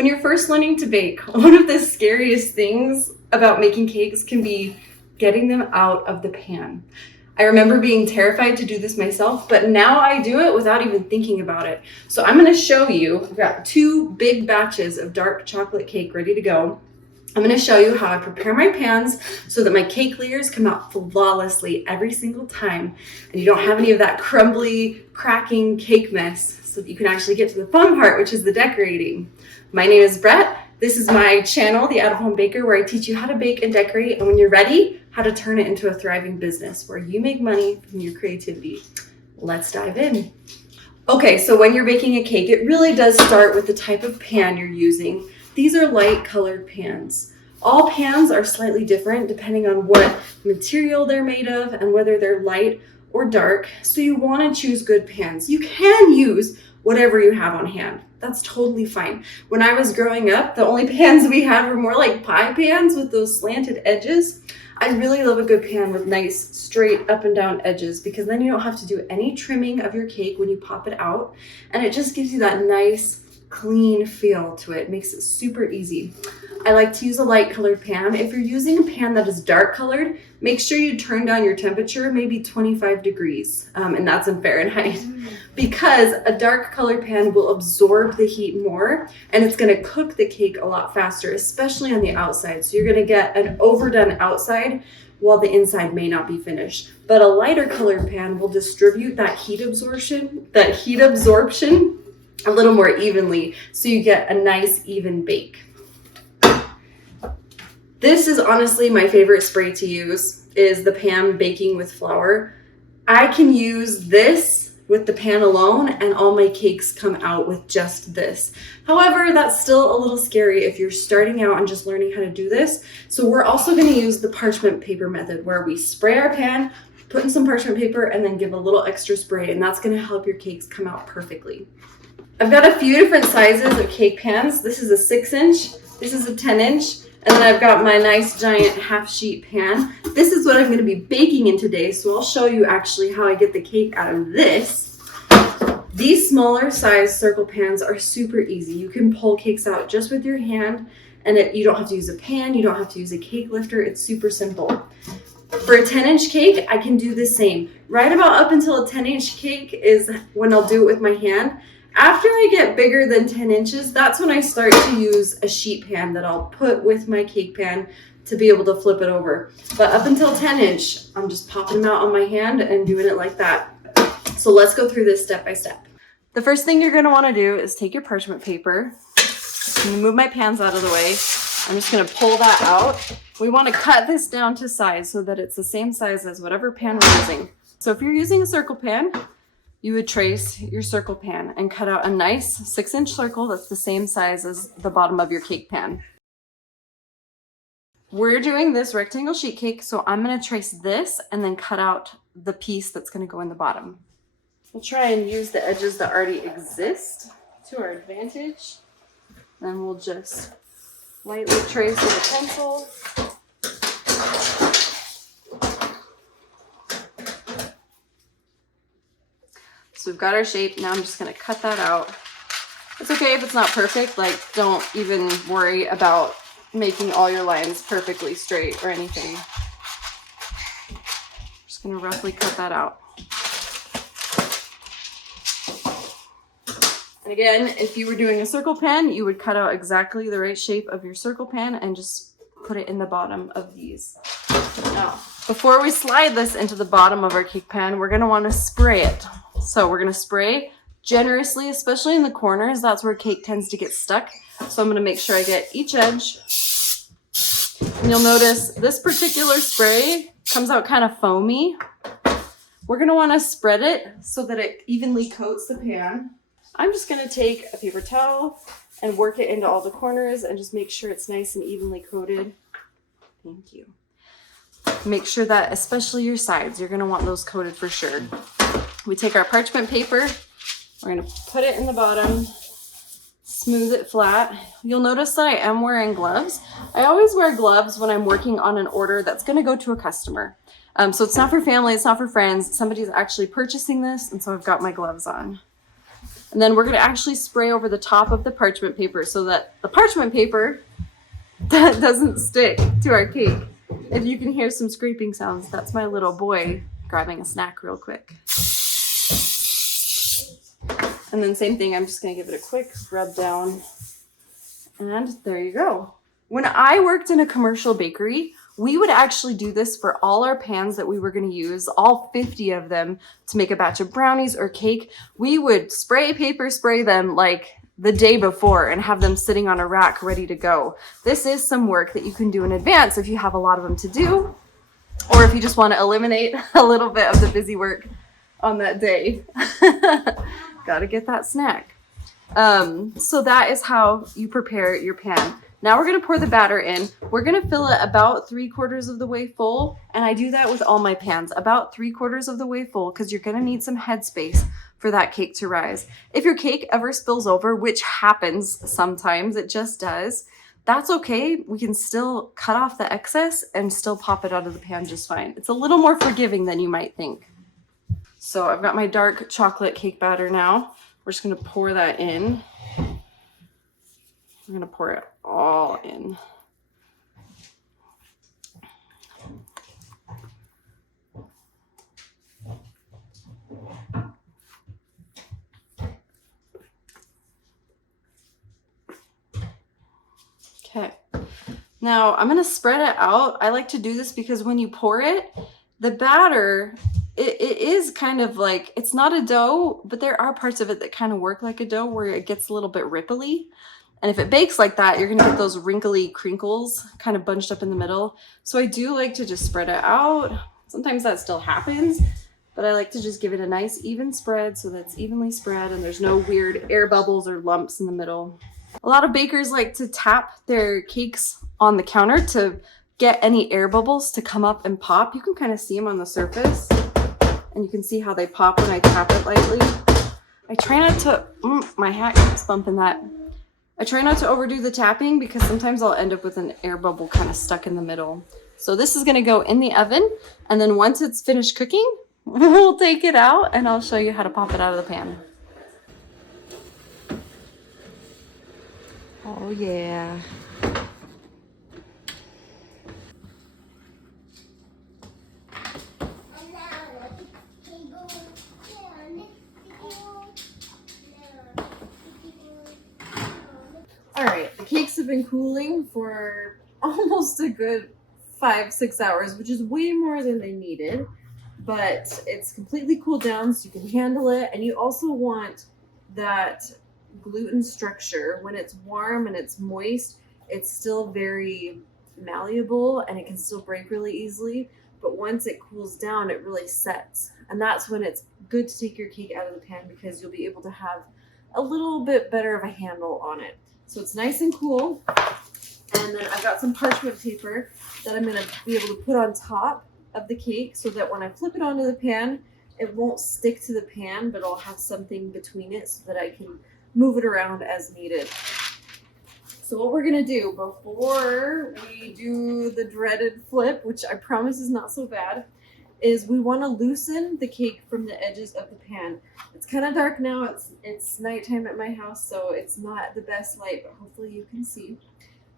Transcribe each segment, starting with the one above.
When you're first learning to bake, one of the scariest things about making cakes can be getting them out of the pan. I remember being terrified to do this myself, but now I do it without even thinking about it. So I'm going to show you, I've got 2 big batches of dark chocolate cake ready to go. I'm going to show you how I prepare my pans so that my cake layers come out flawlessly every single time, and you don't have any of that crumbly, cracking cake mess, so that you can actually get to the fun part, which is the decorating. My name is Brett. This is my channel, The Out of Home Baker, where I teach you how to bake and decorate, and when you're ready, how to turn it into a thriving business where you make money from your creativity. Let's dive in. Okay, so when you're baking a cake, it really does start with the type of pan you're using. These are light colored pans. All pans are slightly different depending on what material they're made of and whether they're light or dark, so you want to choose good pans. You can use whatever you have on hand. That's totally fine. When I was growing up, the only pans we had were more like pie pans with those slanted edges. I really love a good pan with nice straight up and down edges, because then you don't have to do any trimming of your cake when you pop it out, and it just gives you that nice clean feel to it. Makes it super easy. I like to use a light colored pan. If you're using a pan that is dark colored, make sure you turn down your temperature, maybe 25 degrees, and that's in Fahrenheit, because a dark colored pan will absorb the heat more, and it's going to cook the cake a lot faster, especially on the outside. So you're going to get an overdone outside while the inside may not be finished. But a lighter colored pan will distribute that heat absorption a little more evenly, so you get a nice even bake. This is honestly my favorite spray to use, is the pan baking with flour. I can use this with the pan alone, and all my cakes come out with just this. However, that's still a little scary if you're starting out and just learning how to do this. So we're also going to use the parchment paper method, where we spray our pan, put in some parchment paper, and then give a little extra spray, and that's going to help your cakes come out perfectly. I've got a few different sizes of cake pans. This is a 6-inch, this is a 10-inch, and then I've got my nice giant half sheet pan. This is what I'm going to be baking in today, so I'll show you actually how I get the cake out of this. These smaller size circle pans are super easy. You can pull cakes out just with your hand, and you don't have to use a pan, you don't have to use a cake lifter. It's super simple. For a 10-inch cake, I can do the same. Right about up until a 10-inch cake is when I'll do it with my hand. After I get bigger than 10 inches, that's when I start to use a sheet pan that I'll put with my cake pan to be able to flip it over. But up until 10-inch, I'm just popping them out on my hand and doing it like that. So let's go through this step by step. The first thing you're going to want to do is take your parchment paper. I'm going to move my pans out of the way. I'm just going to pull that out. We want to cut this down to size so that it's the same size as whatever pan we're using. So if you're using a circle pan, you would trace your circle pan and cut out a nice 6-inch circle that's the same size as the bottom of your cake pan. We're doing this rectangle sheet cake, so I'm going to trace this and then cut out the piece that's going to go in the bottom. We'll try and use the edges that already exist to our advantage. Then we'll just lightly trace with a pencil. So we've got our shape. Now I'm just going to cut that out. It's okay if it's not perfect. Like, don't even worry about making all your lines perfectly straight or anything. Just going to roughly cut that out. And again, if you were doing a circle pan, you would cut out exactly the right shape of your circle pan and just put it in the bottom of these. Now, before we slide this into the bottom of our cake pan, we're going to want to spray it. So we're going to spray generously, especially in the corners. That's where cake tends to get stuck. So I'm going to make sure I get each edge. And you'll notice this particular spray comes out kind of foamy. We're going to want to spread it so that it evenly coats the pan. I'm just going to take a paper towel and work it into all the corners and just make sure it's nice and evenly coated. Thank you. Make sure that especially your sides, you're going to want those coated for sure. We take our parchment paper, we're going to put it in the bottom, smooth it flat. You'll notice that I am wearing gloves. I always wear gloves when I'm working on an order that's going to go to a customer. So it's not for family, it's not for friends. Somebody's actually purchasing this, and so I've got my gloves on. And then we're gonna actually spray over the top of the parchment paper so that the parchment paper doesn't stick to our cake. If you can hear some scraping sounds, that's my little boy grabbing a snack real quick. And then same thing, I'm just gonna give it a quick rub down. And there you go. When I worked in a commercial bakery, we would actually do this for all our pans that we were gonna use, all 50 of them, to make a batch of brownies or cake. We would paper spray them like the day before and have them sitting on a rack ready to go. This is some work that you can do in advance if you have a lot of them to do, or if you just wanna eliminate a little bit of the busy work on that day. Gotta get that snack. So that is how you prepare your pan. Now we're gonna pour the batter in. We're gonna fill it about 3/4 of the way full. And I do that with all my pans, about 3/4 of the way full, because you're gonna need some headspace for that cake to rise. If your cake ever spills over, which happens sometimes, it just does, that's okay. We can still cut off the excess and still pop it out of the pan just fine. It's a little more forgiving than you might think. So I've got my dark chocolate cake batter now. We're just gonna pour that in. I'm gonna pour it all in. Okay. Now I'm gonna spread it out. I like to do this because when you pour it, the batter, it is kind of like, it's not a dough, but there are parts of it that kind of work like a dough where it gets a little bit ripply. And if it bakes like that, you're gonna get those wrinkly crinkles kind of bunched up in the middle. So I do like to just spread it out. Sometimes that still happens, but I like to just give it a nice even spread so that it's evenly spread and there's no weird air bubbles or lumps in the middle. A lot of bakers like to tap their cakes on the counter to get any air bubbles to come up and pop. You can kind of see them on the surface and you can see how they pop when I tap it lightly. I try not to, my hat keeps bumping that. I try not to overdo the tapping because sometimes I'll end up with an air bubble kind of stuck in the middle. So this is gonna go in the oven, and then once it's finished cooking, we'll take it out and I'll show you how to pop it out of the pan. Oh yeah. All right, the cakes have been cooling for almost a good 5-6 hours, which is way more than they needed, but it's completely cooled down so you can handle it. And you also want that gluten structure. When it's warm and it's moist, it's still very malleable and it can still break really easily. But once it cools down, it really sets. And that's when it's good to take your cake out of the pan because you'll be able to have a little bit better of a handle on it. So it's nice and cool. And then I've got some parchment paper that I'm gonna be able to put on top of the cake so that when I flip it onto the pan, it won't stick to the pan, but I'll have something between it so that I can move it around as needed. So what we're gonna do before we do the dreaded flip, which I promise is not so bad, is we want to loosen the cake from the edges of the pan. It's kind of dark now. It's nighttime at my house, so it's not the best light, but hopefully you can see.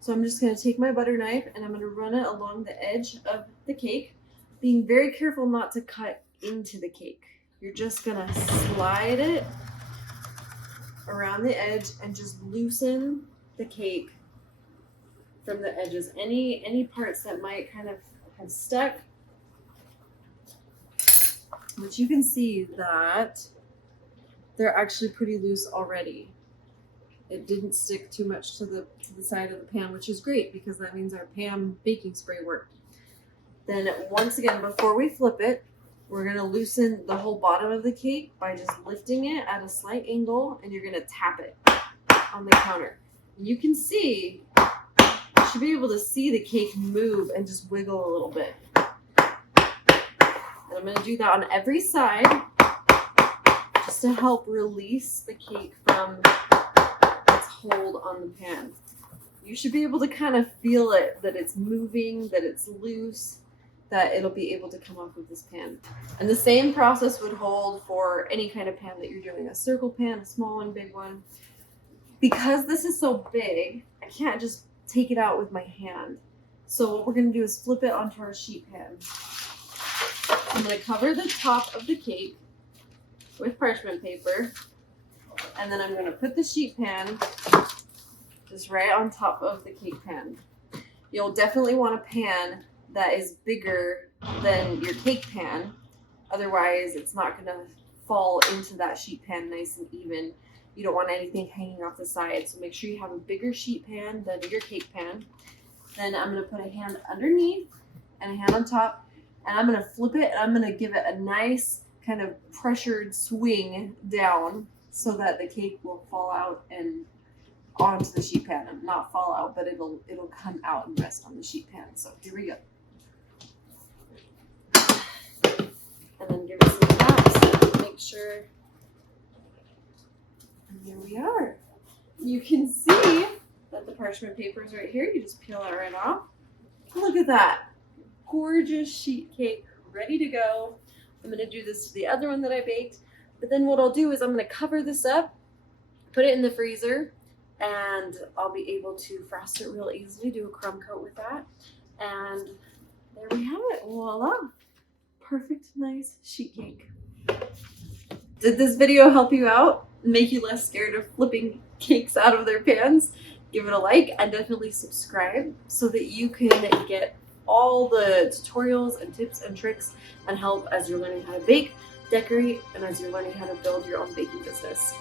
So I'm just going to take my butter knife and I'm going to run it along the edge of the cake, being very careful not to cut into the cake. You're just going to slide it around the edge and just loosen the cake from the edges. Any parts that might kind of have stuck, but you can see that they're actually pretty loose already. It didn't stick too much to the side of the pan, which is great because that means our pan baking spray worked. Then once again, before we flip it, we're gonna loosen the whole bottom of the cake by just lifting it at a slight angle, and you're gonna tap it on the counter. You can see, you should be able to see the cake move and just wiggle a little bit. And I'm going to do that on every side just to help release the cake from its hold on the pan. You should be able to kind of feel it, that it's moving, that it's loose, that it'll be able to come off of this pan. And the same process would hold for any kind of pan that you're doing, a circle pan, a small one, big one. Because this is so big, I can't just take it out with my hand. So what we're gonna do is flip it onto our sheet pan. I'm gonna cover the top of the cake with parchment paper, and then I'm gonna put the sheet pan just right on top of the cake pan. You'll definitely want a pan that is bigger than your cake pan. Otherwise, it's not gonna fall into that sheet pan nice and even. You don't want anything hanging off the side, so make sure you have a bigger sheet pan than your cake pan. Then I'm gonna put a hand underneath and a hand on top, and I'm gonna flip it, and I'm gonna give it a nice kind of pressured swing down so that the cake will fall out and onto the sheet pan. And not fall out, but it'll come out and rest on the sheet pan. So here we go. And then give it some taps. Make sure. And here we are. You can see that the parchment paper is right here. You just peel it right off. Look at that. Gorgeous sheet cake ready to go. I'm going to do this to the other one that I baked. But then what I'll do is I'm going to cover this up, put it in the freezer, and I'll be able to frost it real easily, do a crumb coat with that. And there we have it. Voila. Perfect, nice sheet cake. Did this video help you out? Make you less scared of flipping cakes out of their pans? Give it a like and definitely subscribe so that you can get all the tutorials and tips and tricks and help as you're learning how to bake, decorate, and as you're learning how to build your own baking business.